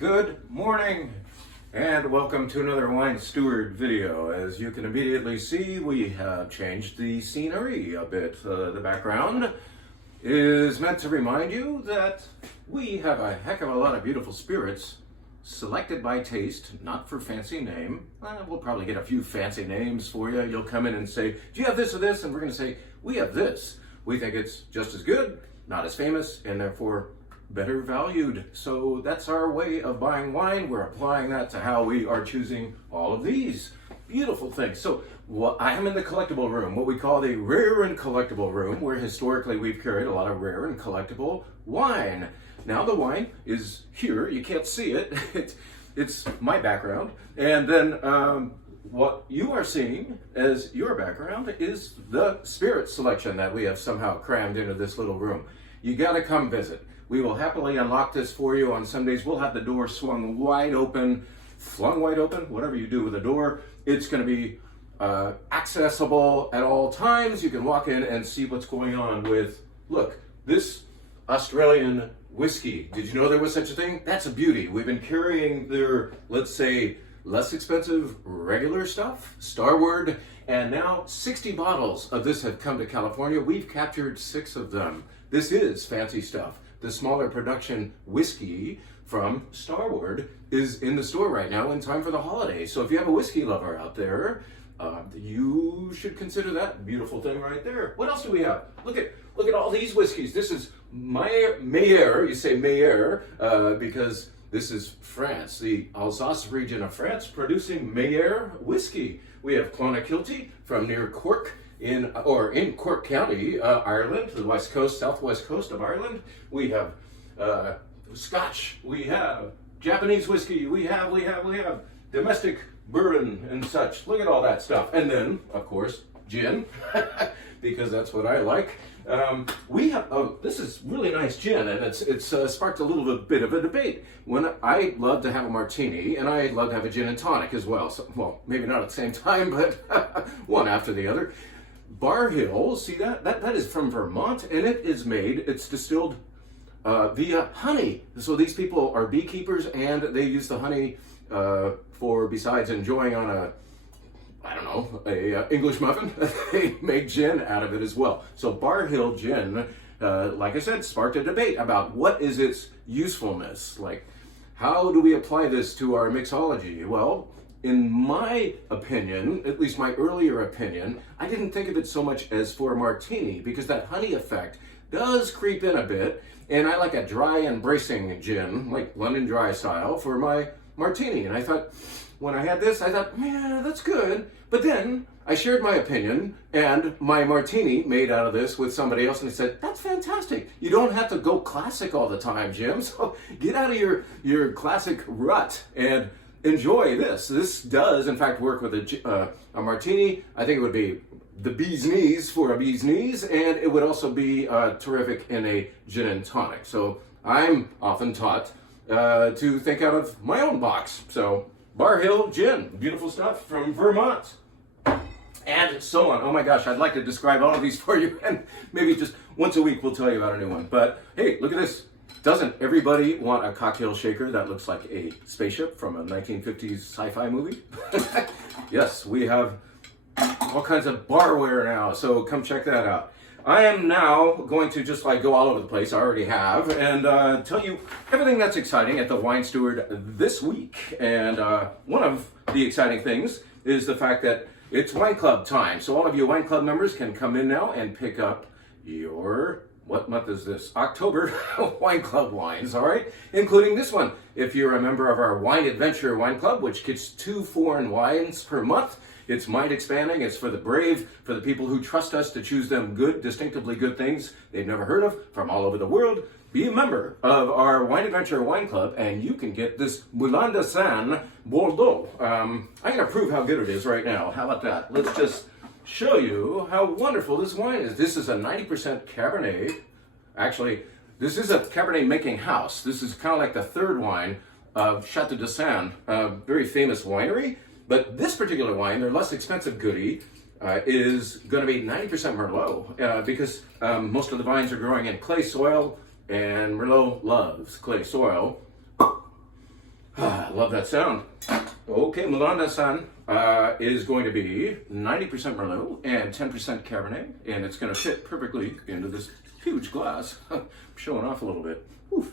Good morning and welcome to another Wine Steward video. As you can immediately see, we have changed the scenery a bit. The background is meant to remind you that we have a heck of a lot of beautiful spirits selected by taste, not for fancy name. We'll probably get a few fancy names for you. You'll come in and say, do you have this or this? And we're going to say, we have this. We think it's just as good, not as famous, and therefore better valued. So that's our way of buying wine. We're applying that to how we are choosing all of these beautiful things. So I am in the collectible room, what we call the rare and collectible room, where historically we've carried a lot of rare and collectible wine. Now the wine is here. You can't see it. It's my background. And then what you are seeing as your background is the spirit selection that we have somehow crammed into this little room. You got to come visit. We will happily unlock this for you on Sundays. We'll have the door swung wide open, flung wide open, whatever you do with the door. It's going to be accessible at all times. You can walk in and see what's going on with, look, this Australian whiskey. Did you know there was such a thing? That's a beauty. We've been carrying their, let's say, less expensive regular stuff, Starward, and now 60 bottles of this have come to California. We've captured 6 of them. This is fancy stuff. The smaller production whiskey from Starward is in the store right now in time for the holidays. So if you have a whiskey lover out there, you should consider that beautiful thing right there. What else do we have? Look at all these whiskeys. This is Meyer. You say Meyer because this is France, the Alsace region of France, producing Meyer whiskey. We have Clonakilty from near Cork, in Cork County, Ireland, the west coast, southwest coast of Ireland. We have Scotch, we have Japanese whiskey, we have domestic bourbon and such. Look at all that stuff. And then, of course, gin, because that's what I like. We have, this is really nice gin, and it's sparked a little bit of a debate. When I love to have a martini, and I love to have a gin and tonic as well. So, well, maybe not at the same time, but one after the other. Bar Hill, see that? That is from Vermont, and it's distilled via honey. So these people are beekeepers, and they use the honey for, besides enjoying on a English muffin, they make gin out of it as well. So Bar Hill gin, like I said, sparked a debate about what is its usefulness. Like, how do we apply this to our mixology? Well, in my opinion, at least my earlier opinion, I didn't think of it so much as for a martini, because that honey effect does creep in a bit, and I like a dry and bracing gin, like London Dry style, for my martini. And I thought, when I had this, I thought, yeah, that's good. But then I shared my opinion and my martini made out of this with somebody else, and they said, that's fantastic. You don't have to go classic all the time, Jim. So get out of your classic rut and enjoy this. This does, in fact, work with a martini. I think it would be the bee's knees for a bee's knees, and it would also be terrific in a gin and tonic. So I'm often taught to think out of my own box. So Bar Hill gin, beautiful stuff from Vermont, and so on. Oh my gosh, I'd like to describe all of these for you, and maybe just once a week we'll tell you about a new one. But hey, look at this. Doesn't everybody want a cocktail shaker that looks like a spaceship from a 1950s sci-fi movie? Yes, we have all kinds of barware now, so come check that out. I am now going to just go all over the place, I already have, and tell you everything that's exciting at the Wine Steward this week. And one of the exciting things is the fact that it's Wine Club time. So all of you Wine Club members can come in now and pick up your, what month is this? October Wine Club wines, all right? Including this one. If you're a member of our Wine Adventure Wine Club, which gets 2 foreign wines per month, it's mind expanding. It's for the brave, for the people who trust us to choose them good, distinctively good things they've never heard of from all over the world. Be a member of our Wine Adventure Wine Club, and you can get this Moulin de Saint Bordeaux. I'm going to prove how good it is right now. How about that? Let's just show you how wonderful this wine is. This is a 90% Cabernet. Actually, this is a Cabernet making house. This is kind of like the third wine of Chateau de Saint, a very famous winery. But this particular wine, their less expensive goodie, is going to be 90% Merlot because most of the vines are growing in clay soil, and Merlot loves clay soil. I love that sound. Okay, Melanda-san is going to be 90% Merlot and 10% Cabernet, and it's going to fit perfectly into this huge glass. I'm showing off a little bit. Oof.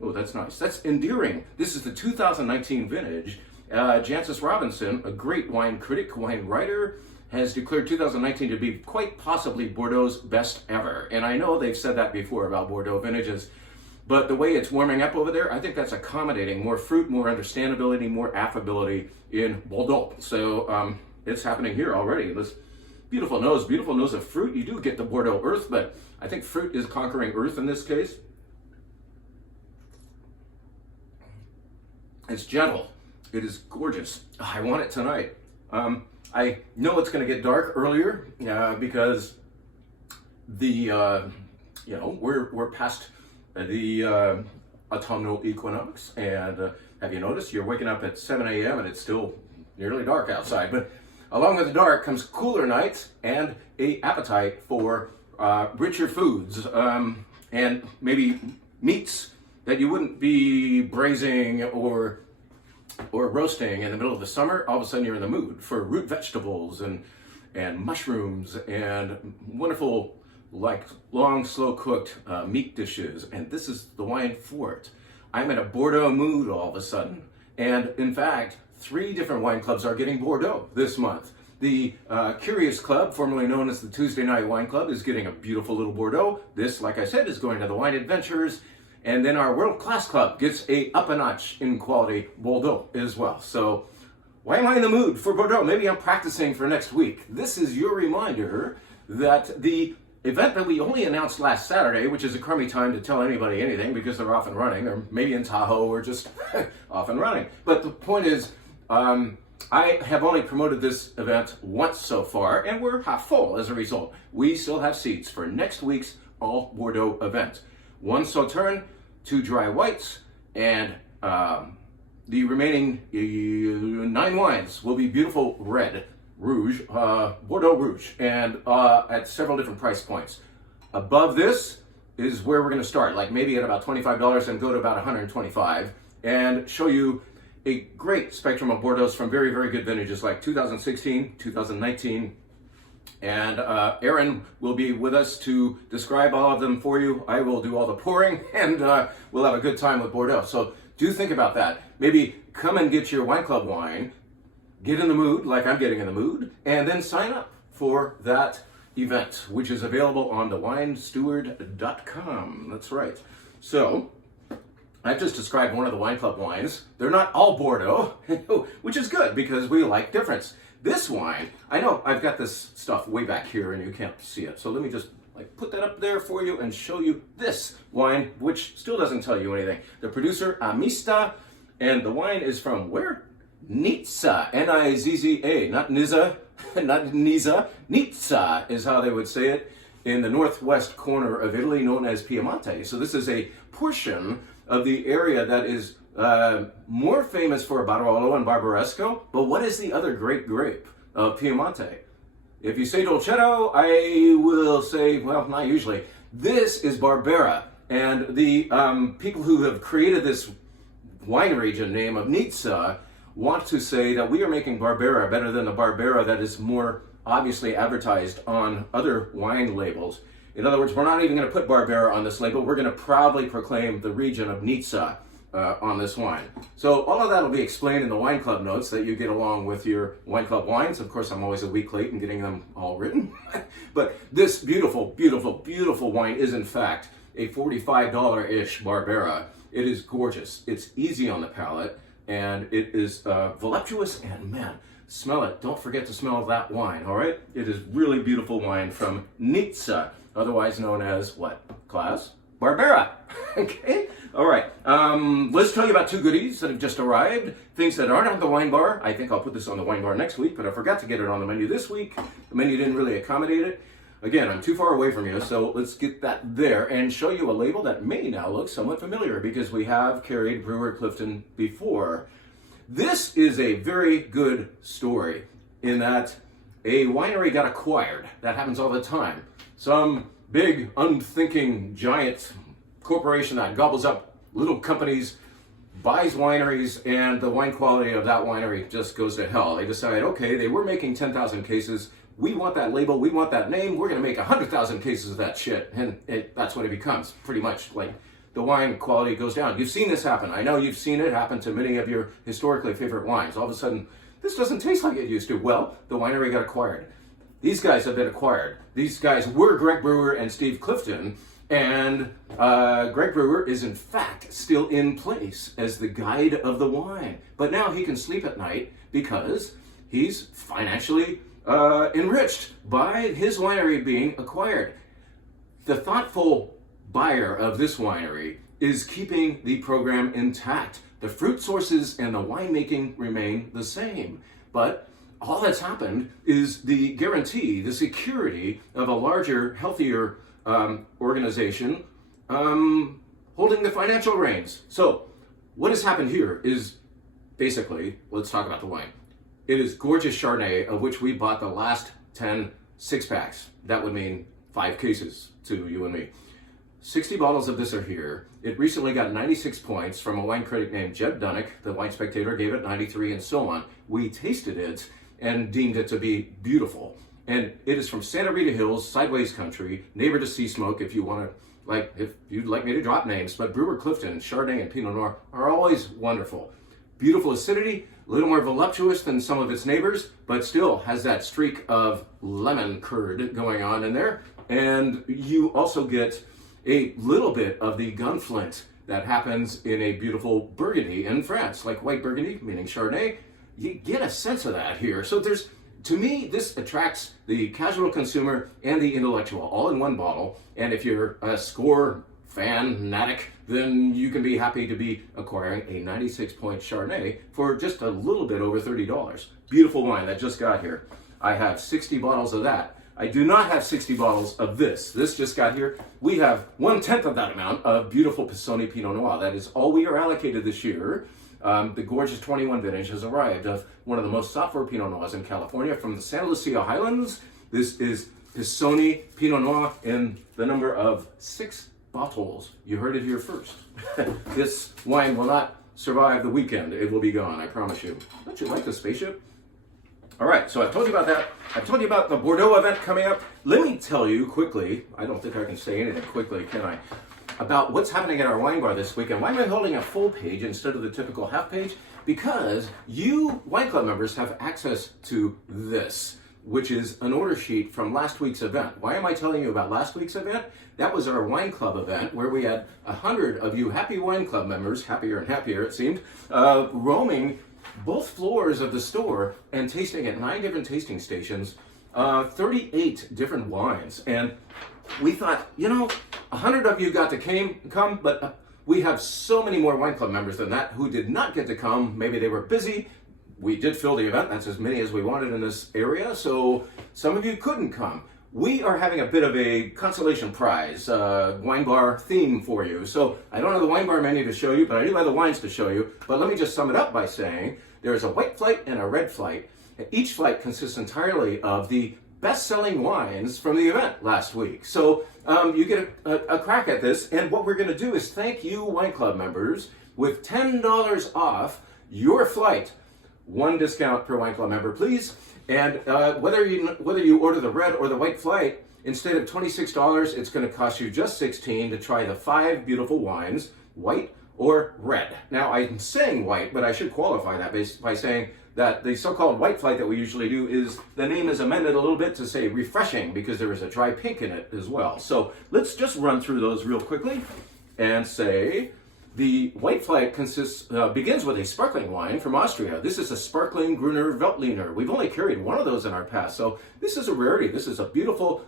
Oh, that's nice. That's endearing. This is the 2019 vintage. Jancis Robinson, a great wine critic, wine writer, has declared 2019 to be quite possibly Bordeaux's best ever. And I know they've said that before about Bordeaux vintages, but the way it's warming up over there, I think that's accommodating more fruit, more understandability, more affability in Bordeaux. So it's happening here already. This beautiful nose of fruit. You do get the Bordeaux earth, but I think fruit is conquering earth in this case. It's gentle. It is gorgeous. I want it tonight. I know it's going to get dark earlier because the we're past the autumnal equinox, and have you noticed you're waking up at 7 a.m. and it's still nearly dark outside? But along with the dark comes cooler nights and a appetite for richer foods and maybe meats that you wouldn't be braising or roasting in the middle of the summer. All of a sudden you're in the mood for root vegetables and mushrooms and wonderful, like long, slow cooked meat dishes. And this is the wine for it. I'm in a Bordeaux mood all of a sudden. And in fact, 3 different wine clubs are getting Bordeaux this month. The Curious Club, formerly known as the Tuesday Night Wine Club, is getting a beautiful little Bordeaux. This, like I said, is going to the Wine Adventures. And then our World Class Club gets a up a notch in quality Bordeaux as well. So why am I in the mood for Bordeaux? Maybe I'm practicing for next week. This is your reminder that the event that we only announced last Saturday, which is a crummy time to tell anybody anything because they're off and running, or maybe in Tahoe or just off and running. But the point is, I have only promoted this event once so far, and we're half full as a result. We still have seats for next week's all Bordeaux event. 1 Sauterne, 2 dry whites, and the remaining 9 wines will be beautiful red, rouge, Bordeaux rouge, and at several different price points. Above this is where we're going to start, like maybe at about $25 and go to about $125, and show you a great spectrum of Bordeaux from very, very good vintages like 2016, 2019, and Aaron will be with us to describe all of them for you. I will do all the pouring, and we'll have a good time with Bordeaux. So do think about that. Maybe come and get your wine club wine, get in the mood like I'm getting in the mood, and then sign up for that event, which is available on thewinesteward.com. That's right. So I've just described one of the wine club wines. They're not all Bordeaux, which is good because we like difference. This wine, I know I've got this stuff way back here and you can't see it. So let me just put that up there for you and show you this wine, which still doesn't tell you anything. The producer, Amista, and the wine is from where? Nizza, N-I-Z-Z-A, not Nizza, not Nizza. Nizza is how they would say it in the northwest corner of Italy, known as Piemonte. So this is a portion of the area that is more famous for Barolo and Barbaresco, but what is the other great grape of Piemonte? If you say Dolcetto, I will say, well, not usually. This is Barbera, and the people who have created this wine region name of Nizza want to say that we are making Barbera better than the Barbera that is more obviously advertised on other wine labels. In other words, we're not even going to put Barbera on this label. We're going to proudly proclaim the region of Nizza on this wine. So all of that will be explained in the wine club notes that you get along with your wine club wines. Of course, I'm always a week late in getting them all written. But this beautiful, beautiful, beautiful wine is in fact a $45-ish Barbera. It is gorgeous. It's easy on the palate, and it is voluptuous, and man, smell it. Don't forget to smell that wine, all right? It is really beautiful wine from Nizza, otherwise known as what class? Barbera. Okay? All right. Let's tell you about 2 goodies that have just arrived. Things that aren't on the wine bar. I think I'll put this on the wine bar next week, but I forgot to get it on the menu this week. The menu didn't really accommodate it. Again, I'm too far away from you, so let's get that there and show you a label that may now look somewhat familiar because we have carried Brewer Clifton before. This is a very good story in that a winery got acquired. That happens all the time. Some big, unthinking, giant corporation that gobbles up little companies buys wineries, and the wine quality of that winery just goes to hell. They decide, okay, they were making 10,000 cases. We want that label. We want that name. We're going to make 100,000 cases of that shit. And that's what it becomes, pretty much. Like, the wine quality goes down. You've seen this happen. I know you've seen it happen to many of your historically favorite wines. All of a sudden, this doesn't taste like it used to. Well, the winery got acquired. These guys have been acquired. These guys were Greg Brewer and Steve Clifton. And Greg Brewer is in fact still in place as the guide of the wine. But now he can sleep at night because he's financially enriched by his winery being acquired. The thoughtful buyer of this winery is keeping the program intact. The fruit sources and the winemaking remain the same. But all that's happened is the guarantee, the security of a larger, healthier organization holding the financial reins. So what has happened here is basically, let's talk about the wine. It is gorgeous Chardonnay, of which we bought the last 10 six-packs. That would mean 5 cases to you and me. 60 bottles of this are here. It recently got 96 points from a wine critic named Jeb Dunnick. The Wine Spectator gave it 93 and so on. We tasted it and deemed it to be beautiful. And it is from Santa Rita Hills, sideways country, neighbor to Sea Smoke if you want to, if you'd like me to drop names, but Brewer Clifton, Chardonnay, and Pinot Noir are always wonderful. Beautiful acidity, a little more voluptuous than some of its neighbors, but still has that streak of lemon curd going on in there. And you also get a little bit of the gunflint that happens in a beautiful Burgundy in France, like white Burgundy, meaning Chardonnay. You get a sense of that here. So to me, this attracts the casual consumer and the intellectual all in one bottle. And if you're a score fanatic, then you can be happy to be acquiring a 96-point Chardonnay for just a little bit over $30. Beautiful wine that just got here. I have 60 bottles of that. I do not have 60 bottles of this. This just got here. We have 1/10 of that amount of beautiful Pisoni Pinot Noir. That is all we are allocated this year. The gorgeous 21 vintage has arrived of one of the most sought for Pinot Noirs in California from the Santa Lucia Highlands. This is Pisoni Pinot Noir in the number of 6 bottles. You heard it here first. This wine will not survive the weekend. It will be gone, I promise you. Don't you like the spaceship? All right, so I've told you about that. I've told you about the Bordeaux event coming up. Let me tell you quickly, I don't think I can say anything quickly, can I, about what's happening at our wine bar this weekend. Why am I holding a full page instead of the typical half page? Because you wine club members have access to this, which is an order sheet from last week's event. Why am I telling you about last week's event? That was our wine club event where we had 100 of you happy wine club members, happier and happier it seemed, roaming both floors of the store and tasting at 9 different tasting stations, 38 different wines. And we thought, 100 of you got to come, but we have so many more wine club members than that who did not get to come. Maybe they were busy. We did fill the event. That's as many as we wanted in this area. So some of you couldn't come. We are having a bit of a consolation prize wine bar theme for you. So I don't have the wine bar menu to show you, but I do have the wines to show you. But let me just sum it up by saying there's a white flight and a red flight. And each flight consists entirely of the best-selling wines from the event last week. So you get a crack at this. And what we're going to do is thank you wine club members with $10 off your flight. 1 discount per wine club member, please. And whether you order the red or the white flight, instead of $26, it's going to cost you just $16 to try the 5 beautiful wines, white or red. Now, I'm saying white, but I should qualify that by saying that the so-called white flight that we usually do is, the name is amended a little bit to say refreshing because there is a dry pink in it as well. So let's just run through those real quickly and say the white flight begins with a sparkling wine from Austria. This is a sparkling Gruner Veltliner. We've only carried one of those in our past, so this is a rarity. This is a beautiful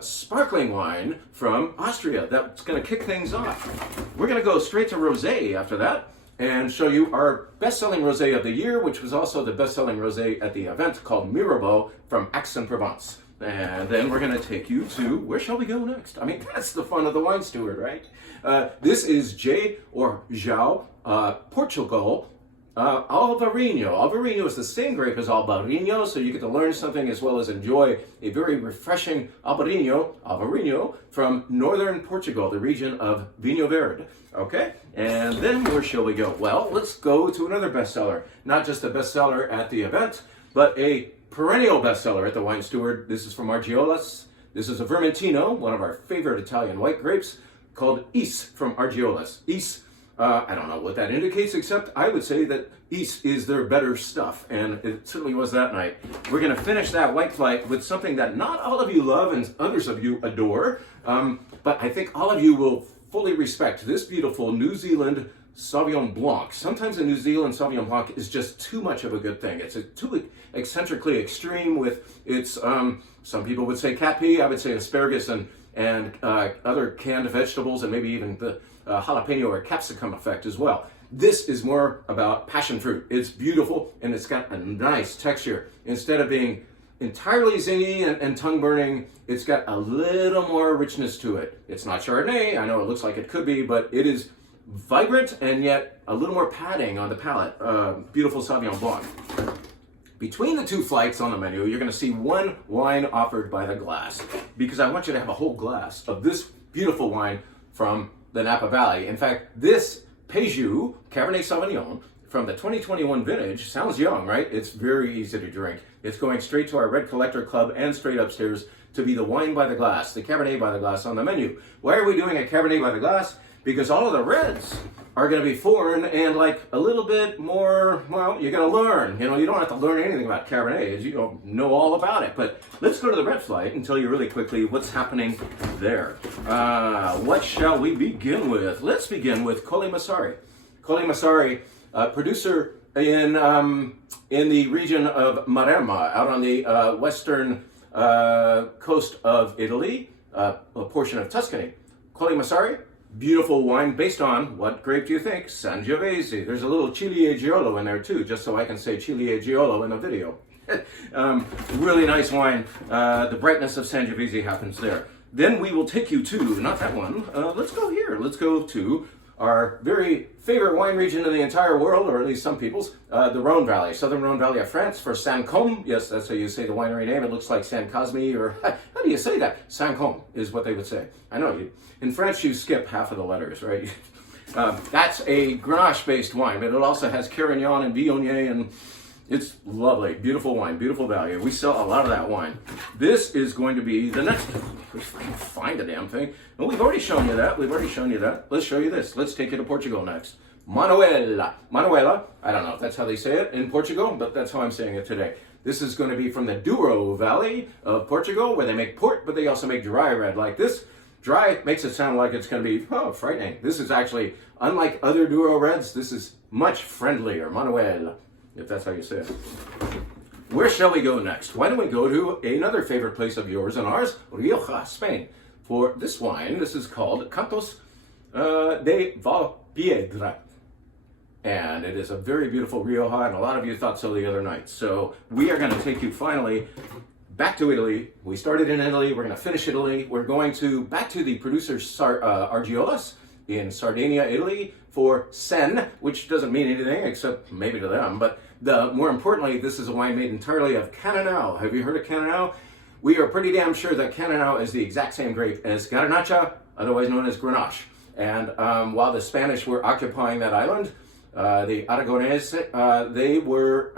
sparkling wine from Austria that's going to kick things off. We're going to go straight to rosé after that and show you our best-selling rosé of the year, which was also the best-selling rosé at the event, called Mirabeau from Aix-en-Provence. And then we're going to take you to, where shall we go next? I mean, that's the fun of the wine steward, right? This is J or João, Portugal, Alvarinho. Alvarinho is the same grape as Albarino, so you get to learn something as well as enjoy a very refreshing Alvarinho from northern Portugal, the region of Vinho Verde. Okay, and then where shall we go? Well, let's go to another bestseller. Not just a bestseller at the event, but a perennial bestseller at the Wine Steward. This is from Argiolas. This is a Vermentino, one of our favorite Italian white grapes, called Is from Argiolas. Is, I don't know what that indicates, except I would say that Is is their better stuff, and it certainly was that night. We're going to finish that white flight with something that not all of you love and others of you adore, but I think all of you will fully respect this beautiful New Zealand Sauvignon Blanc. Sometimes a New Zealand Sauvignon Blanc is just too much of a good thing. It's too eccentrically extreme with its, some people would say cat pea, I would say asparagus and other canned vegetables, and maybe even the jalapeno or capsicum effect as well. This is more about passion fruit. It's beautiful and it's got a nice texture. Instead of being entirely zingy and tongue burning, it's got a little more richness to it. It's not Chardonnay, I know it looks like it could be, but it is vibrant and yet a little more padding on the palate. Beautiful Sauvignon Blanc. Between the two flights on the menu, you're going to see one wine offered by the glass, because I want you to have a whole glass of this beautiful wine from the Napa Valley. In fact, this Péjus Cabernet Sauvignon from the 2021 vintage sounds young, right? It's very easy to drink. It's going straight to our Red Collector Club and straight upstairs to be the wine by the glass, the Cabernet by the glass on the menu. Why are we doing a Cabernet by the glass? Because all of the reds are going to be foreign and like a little bit more, well, you're going to learn. You know, you don't have to learn anything about Cabernet. You don't know all about it. But let's go to the red flight and tell you really quickly what's happening there. What shall we begin with? Let's begin with Colli Massari. Colli Massari, producer in the region of Maremma, out on the western coast of Italy, a portion of Tuscany. Colli Massari, beautiful wine based on, what grape do you think? Sangiovese. There's a little Ciliegiolo in there too, just so I can say Ciliegiolo in the video. Really nice wine. The brightness of Sangiovese happens there. Then we will take you to, not that one, let's go here. Let's go to our very favorite wine region in the entire world, or at least some people's, the Rhone Valley, southern Rhone Valley of France, for Saint-Côme. Yes, that's how you say the winery name. It looks like Saint Cosme, or how do you say that? Saint-Côme is what they would say. I know, in French you skip half of the letters, right? That's a Grenache-based wine, but it also has Carignan and Viognier, and it's lovely, beautiful wine, beautiful value. We sell a lot of that wine. This is going to be the next, if I can find the damn thing. Well, we've already shown you that. Let's show you this. Let's take you to Portugal next. Manuela. Manuela, I don't know if that's how they say it in Portugal, but that's how I'm saying it today. This is going to be from the Douro Valley of Portugal, where they make port, but they also make dry red like this. Dry makes it sound like it's going to be, frightening. This is actually, unlike other Douro reds, this is much friendlier. Manuela, if that's how you say it. Where shall we go next? Why don't we go to another favorite place of yours and ours, Rioja, Spain. For this wine, this is called Cantos de Valpiedra. And it is a very beautiful Rioja, and a lot of you thought so the other night. So we are going to take you finally back to Italy. We started in Italy, we're going to finish Italy. We're going to back to the producer Argiolas in Sardinia, Italy, for Sen, which doesn't mean anything except maybe to them, but more importantly, this is a wine made entirely of Cannonau. Have you heard of Cannonau? We are pretty damn sure that Cannonau is the exact same grape as Garnacha, otherwise known as Grenache. And while the Spanish were occupying that island, the Aragonese, they were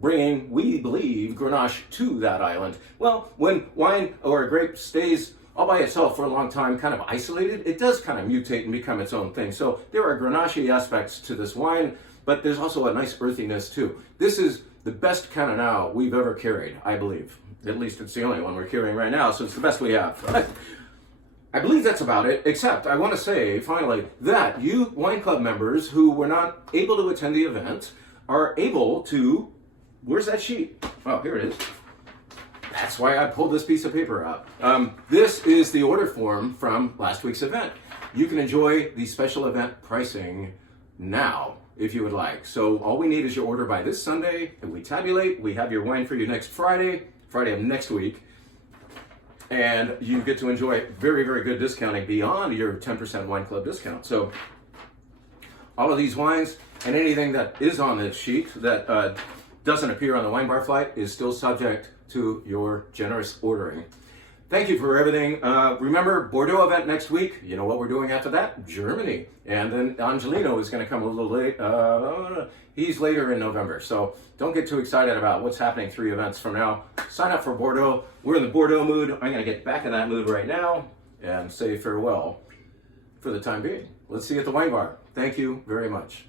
bringing, we believe, Grenache to that island. Well, when wine or a grape stays all by itself for a long time, kind of isolated, it does kind of mutate and become its own thing. So there are Grenache aspects to this wine, but there's also a nice earthiness too. This is the best Cannonau we've ever carried, I believe. At least it's the only one we're carrying right now, so it's the best we have. I believe that's about it, except I want to say, finally, that you wine club members who were not able to attend the event are able to, where's that sheet? Oh, here it is. That's why I pulled this piece of paper out. This is the order form from last week's event. You can enjoy the special event pricing now, if you would like. So all we need is your order by this Sunday, and we tabulate. We have your wine for you next Friday of next week. And you get to enjoy very, very good discounting beyond your 10% wine club discount. So all of these wines And anything that is on this sheet that doesn't appear on the wine bar flight is still subject to your generous ordering. Thank you for everything. Remember, Bordeaux event next week. You know what we're doing after that? Germany. And then Angelino is going to come a little late. He's later in November. So don't get too excited about what's happening 3 events from now. Sign up for Bordeaux. We're in the Bordeaux mood. I'm going to get back in that mood right now and say farewell for the time being. Let's see you at the wine bar. Thank you very much.